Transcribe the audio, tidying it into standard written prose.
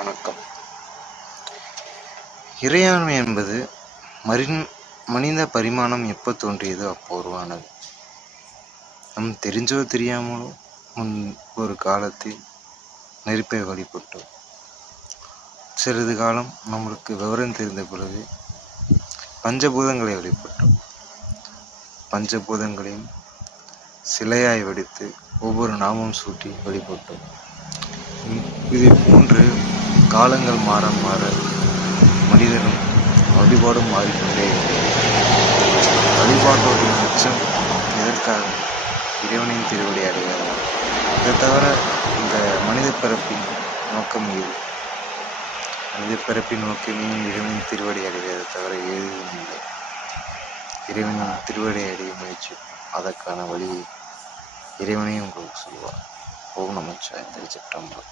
வணக்கம். இறையாண்மை என்பது மனித பரிமாணம் எப்போ தோன்றியதோ அப்போ உருவானது. நம் தெரிஞ்சோ தெரியாமலோ முன் ஒரு காலத்தில் நெருப்பை வழிபட்டோம். சிறிது காலம் நம்மளுக்கு விவரம் தெரிந்த பிறகு பஞ்சபூதங்களை வழிபட்டோம். பஞ்சபூதங்களையும் சிலையாய் வடித்து ஒவ்வொரு நாமம் சூட்டி வழிபட்டோம். இதை போன்று காலங்கள் மாற மாற மனிதனும் வழிபாடும் மாறிக்கொண்டே இருக்கிறது. வழிபாட்டோடைய மிச்சம் எதற்காக? இறைவனின் திருவடி அடையாது. இதை தவிர இந்த மனித பிறப்பின் நோக்கம் இது. மனித பிறப்பின் நோக்கமே இறைவனின் திருவடி அடைவதை தவிர எதுவும் இல்லை. இறைவனின் திருவடி அடைய முயற்சி, அதற்கான வழியை இறைவனையும் உங்களுக்கு சொல்வார். ஓம் நமச்சிவாய. திருச்சிற்றம்பலம்.